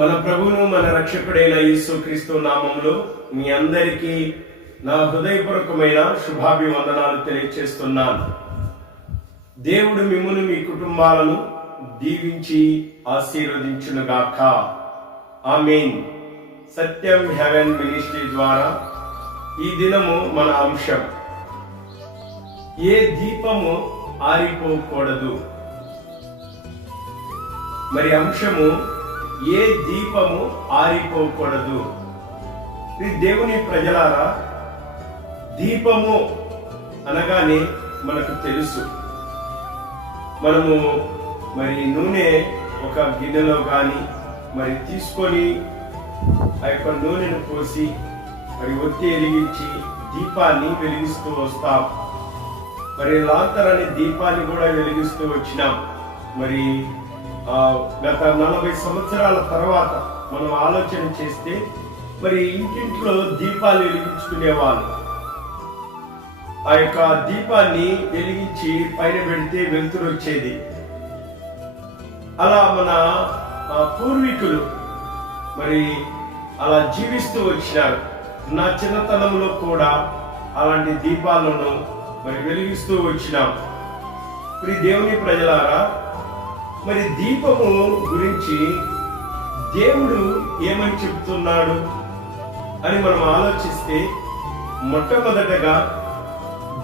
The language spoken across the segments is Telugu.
మన ప్రభువును మన రక్షకుడైన యేసుక్రీస్తు నామములో మీ అందరికీ నా హృదయపూర్వకమైన శుభాభివందనాలు తెలియజేస్తున్నాను. దేవుడు మిమ్మును మీ కుటుంబాలను దీవించి ఆశీర్వదించునుగాక. ఆమేన్. సత్యం హెవెన్ మినిస్ట్రీ ద్వారా ఈ దినము మన అంశం, ఏ దీపము ఆరిపోకూడదు. మరి అంశము, ఏ దీపము ఆరిపోకూడదు. దేవుని ప్రజలారా, దీపము అనగానే మనకు తెలుసు. మనము మరి నూనె ఒక గిన్నెలో కానీ మరి తీసుకొని ఆ యొక్క నూనెను పోసి మరి ఒత్తి వెలిగించి దీపాన్ని వెలిగిస్తూ వస్తాం. మరి లాంతర్ అనే దీపాన్ని కూడా వెలిగిస్తూ వచ్చినాం. మరి గత 40 సంవత్సరాల తర్వాత మనం ఆలోచన చేస్తే మరి ఇంటింట్లో దీపాలు వెలిగించుకునేవాళ్ళు. ఆ యొక్క దీపాన్ని వెలిగించి పైన పెడితే వెలుతురు వచ్చేది. అలా మన పూర్వీకులు మరి అలా జీవిస్తూ వచ్చినారు. నా చిన్నతనంలో కూడా అలాంటి దీపాలను మరి వెలిగిస్తూ వచ్చినాం. మరి దేవుని ప్రజలారా, మరి దీపము గురించి దేవుడు ఏమని చెప్తున్నాడు అని మనం ఆలోచిస్తే, మొట్టమొదటగా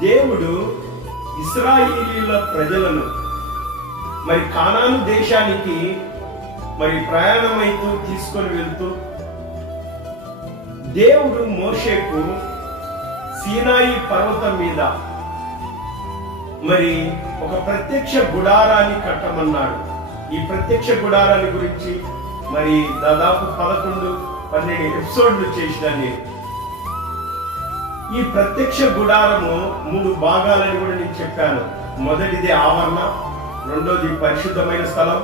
దేవుడు ఇశ్రాయేలీయుల ప్రజలను మరి కానాను దేశానికి మరి ప్రయాణమైతూ తీసుకొని వెళ్తూ దేవుడు మోషేకు సీనాయి పర్వతం మీద మరి ఒక ప్రత్యక్ష గుడారాన్ని కట్టమన్నాడు. ఈ ప్రత్యక్ష గుడారాన్ని గురించి మరి దాదాపు 11-12 ఎపిసోడ్లు చేసిన నేను. ఈ ప్రత్యక్ష గుడారము 3 భాగాలని కూడా నేను చెప్పాను. మొదటిది ఆవరణ, రెండోది పరిశుద్ధమైన స్థలం,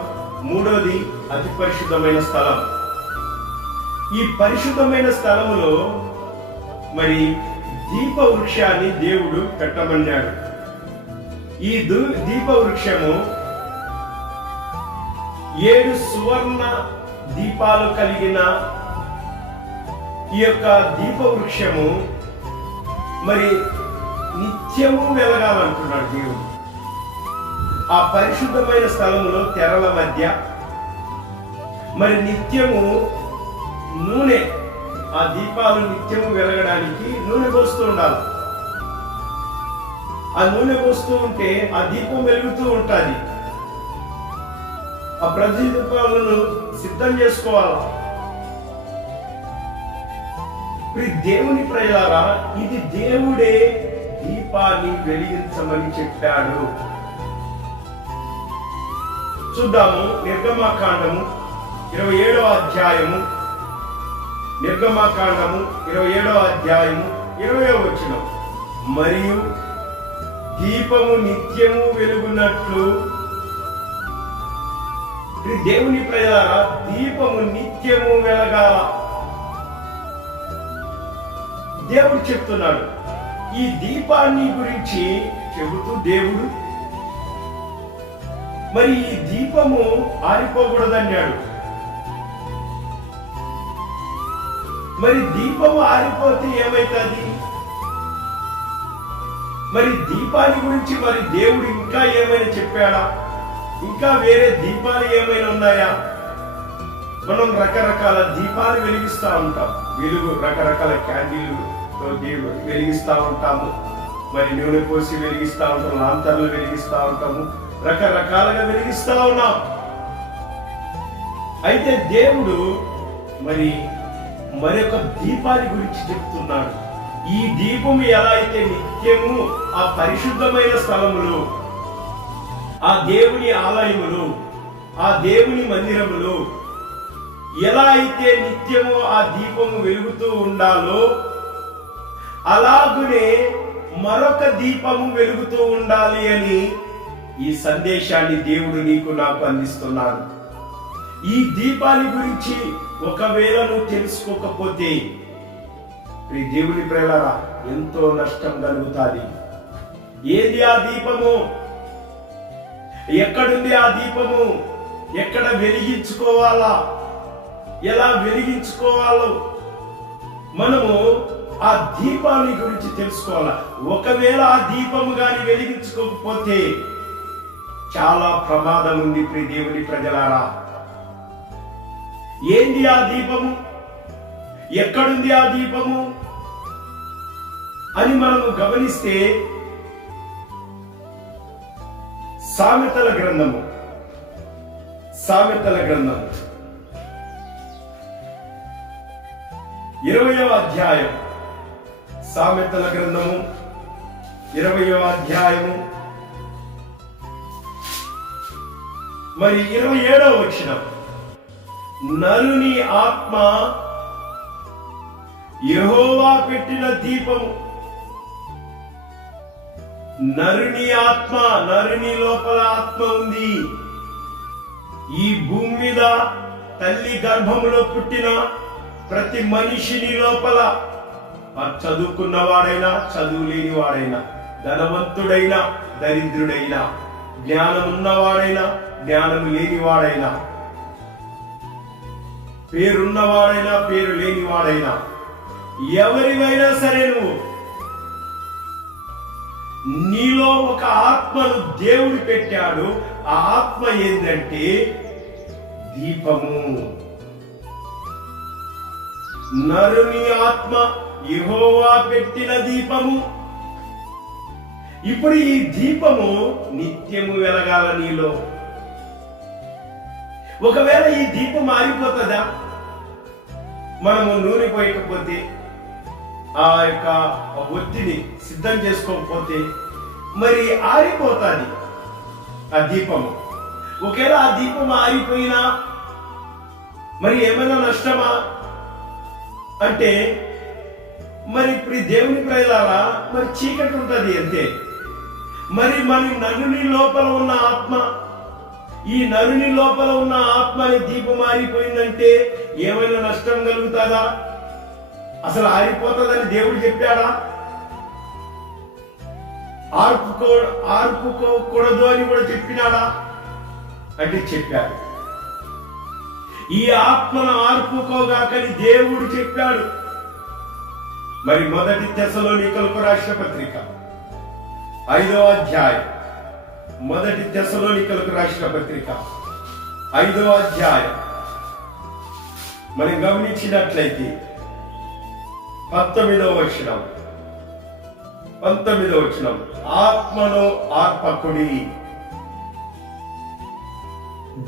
మూడోది అతి పరిశుద్ధమైన స్థలం. ఈ పరిశుద్ధమైన స్థలములో మరి దీప వృక్షాన్ని దేవుడు పెట్టమన్నాడు. ఈ దీప వృక్షము 7 సువర్ణ దీపాలు కలిగిన ఈ యొక్క దీప వృక్షము మరి నిత్యము వెలగాలంటున్నాడు దేవుడు. ఆ పరిశుద్ధమైన స్థలములో తెరల మధ్య మరి నిత్యము నూనె, ఆ దీపాలు నిత్యము వెలగడానికి నూనె పోస్తూ ఉండాలి. ఆ నూనె పోస్తూ ఉంటే ఆ దీపం వెలుగుతూ ఉంటుంది. ఆ ప్రతి దీపాలను సిద్ధం చేసుకోవాలా. దేవుని ప్రజలారా, ఇది దేవుడే దీపాన్ని వెలిగించమని చెప్పాడు. చూద్దాము. నిర్గమాకాండము 27వ అధ్యాయము, నిర్గమాకాండము 27వ అధ్యాయము 20వ వచనం. మరియు దీపము నిత్యము వెలుగునట్లు, దేవుని ప్రజలారా, దీపము నిత్యము వెలగాల. దేవుడు చెప్తున్నాడు. ఈ దీపాన్ని గురించి చెబుతూ దేవుడు మరి ఈ దీపము ఆరిపోకూడదన్నాడు. మరి దీపము ఆరిపోతే ఏమైతుంది? మరి దీపాన్ని గురించి మరి దేవుడు ఇంకా ఏమైనా చెప్పాడా? ఇంకా వేరే దీపాలు ఏమైనా ఉన్నాయా? మనం రకరకాల దీపాలు వెలిగిస్తూ ఉంటాం. రకరకాల క్యాండిల్తో వెలిగిస్తూ ఉంటాము. మరి నూనె పోసి వెలిగిస్తూ ఉంటాం, లాంతర్లు వెలిగిస్తూ ఉంటాము, రకరకాలుగా వెలిగిస్తూ ఉన్నాం. అయితే దేవుడు మరొక దీపాన్ని గురించి చెప్తున్నాడు. ఈ దీపము ఎలా అయితే నిత్యము ఆ పరిశుద్ధమైన స్థలములు, ఆ దేవుని ఆలయములు, ఆ దేవుని మందిరములు ఎలా అయితే నిత్యము ఆ దీపము వెలుగుతూ ఉండాలో, అలాగునే మరొక దీపము వెలుగుతూ ఉండాలి అని ఈ సందేశాన్ని దేవుడు నీకు నాకు అందిస్తున్నాడు. ఈ దీపాన్ని గురించి ఒకవేళ నువ్వు తెలుసుకోకపోతే దేవుని ప్రేలరా ఎంతో నష్టం కలుగుతాది. ఏది ఆ దీపము? ఎక్కడుంది ఆ దీపము? ఎక్కడ వెలిగించుకోవాలా? ఎలా వెలిగించుకోవాలో మనము ఆ దీపాన్ని గురించి తెలుసుకోవాలి. ఒకవేళ ఆ దీపము గాని వెలిగించుకోకపోతే చాలా ప్రమాదం ఉంది. ప్రియ దేవుని ప్రజలారా, ఏంది ఆ దీపము, ఎక్కడుంది ఆ దీపము అని మనము గమనిస్తే సామెతల గ్రంథము 20వ అధ్యాయం, సామెతల గ్రంథము 20వ అధ్యాయము మరి 27వ వచనం, నరుని ఆత్మ యెహోవా పెట్టిన దీపము. నరుని ఆత్మ, నరుని లోపల ఆత్మ ఉంది. ఈ భూమి మీద తల్లి గర్భములో పుట్టిన ప్రతి మనిషిని లోపల చదువుకున్నవాడైనా చదువు లేనివాడైనా, ధనవంతుడైనా దరిద్రుడైనా, జ్ఞానం ఉన్నవాడైనా జ్ఞానం లేనివాడైనా, పేరున్నవాడైనా పేరు లేనివాడైనా, ఎవరివైనా సరే నువ్వు, నీలో ఒక ఆత్మను దేవుడు పెట్టాడు. ఆ ఆత్మ ఏంటంటే దీపము. నరుని ఆత్మ యెహోవా పెట్టిన దీపము. ఇప్పుడు ఈ దీపము నిత్యము వెలగాల నీలో. ఒకవేళ ఈ దీపం ఆరిపోతుందా, మనము నూనె పోయకపోతే, ఆ యొక్క ఒత్తిడి సిద్ధం చేసుకోకపోతే మరి ఆరిపోతుంది ఆ దీపము. ఒకవేళ ఆ దీపం ఆరిపోయినా మరి ఏమైనా నష్టమా అంటే, మరి ఇప్పుడు దేవుని ప్రజలారా మరి చీకటి ఉంటుంది అంతే. మరి నరుని లోపల ఉన్న ఆత్మ, ఈ నరుని లోపల ఉన్న ఆత్మని దీపం ఆరిపోయిందంటే ఏమైనా నష్టం కలుగుతుందా? అసలు ఆరిపోతుందని దేవుడు చెప్పాడా? ఆర్పుకోకూడదు అని కూడా చెప్పినాడా అంటే చెప్పాడు. ఈ ఆత్మను ఆర్పుకోగాకని దేవుడు చెప్పాడు. మరి 1 తెస్సలోనికలకు రాసిన పత్రిక 5వ అధ్యాయం, 1 తెస్సలోనికలకు రాసిన పత్రిక 5వ అధ్యాయం మనం గమనించినట్లయితే 19వ వచనం, ఆత్మను ఆర్పకుడి.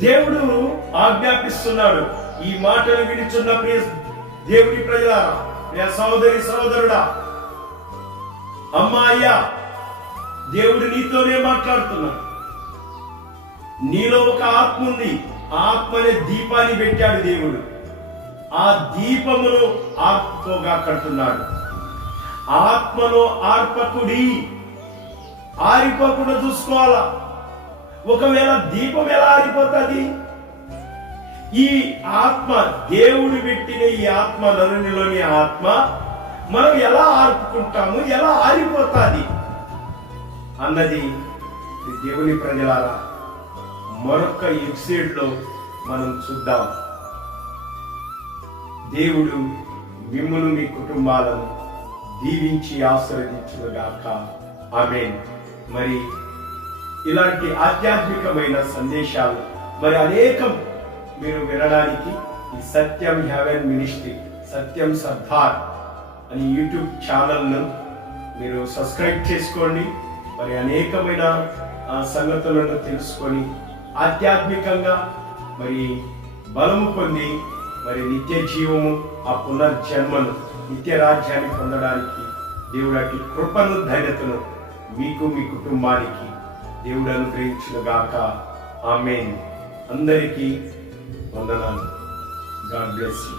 దేవుడు ఆజ్ఞాపిస్తున్నాడు. ఈ మాటలు వినిచున్న ప్రియ దేవుని ప్రజలారా, ప్రియ సహోదరి సహోదరుడా, అమ్మాయ్యా, దేవుడు నీతోనే మాట్లాడుతున్నాడు. నీలో ఒక ఆత్మ ఉంది. ఆత్మనే దీపాన్ని పెట్టాడు దేవుడు. ఆ దీపమును ఆర్పుకోగా కడుతున్నాడు. ఆత్మను ఆర్పకుడి, ఆరిపోకుండా చూసుకోవాలా. ఒకవేళ దీపం ఎలా ఆరిపోతుంది? ఈ ఆత్మ, దేవుడు పెట్టిన ఈ ఆత్మ, నరునిలోని ఆత్మ మనం ఎలా ఆర్పుకుంటాము, ఎలా ఆరిపోతుంది అన్నది దేవుని ప్రజలారా మరొక ఎపిసోడ్ లో మనం చూద్దాం. దేవుడు మిమ్మును మీ కుటుంబాలను దీవించి ఆశీర్వదించుగాక. ఆమేన్. మరి ఇలాంటి ఆధ్యాత్మికమైన సందేశాలు మరి అనేకం మీరు వినడానికి ఈ సత్యం హెవెన్ మినిస్ట్రీ, సత్యం సర్దార్ అని యూట్యూబ్ ఛానల్ను మీరు సబ్స్క్రైబ్ చేసుకోండి. మరి అనేకమైన సంగతులను తెలుసుకొని ఆధ్యాత్మికంగా మరి బలము పొంది మరి నిత్య జీవము, ఆ పునర్జన్మను, నిత్య రాజ్యాన్ని పొందడానికి దేవుడు అట్టి కృపను, ధైర్యతను మీకు మీ కుటుంబానికి దేవుడు అనుగ్రహించుగాక. ఆమేన్. అందరికీ వందనాలు. God bless you.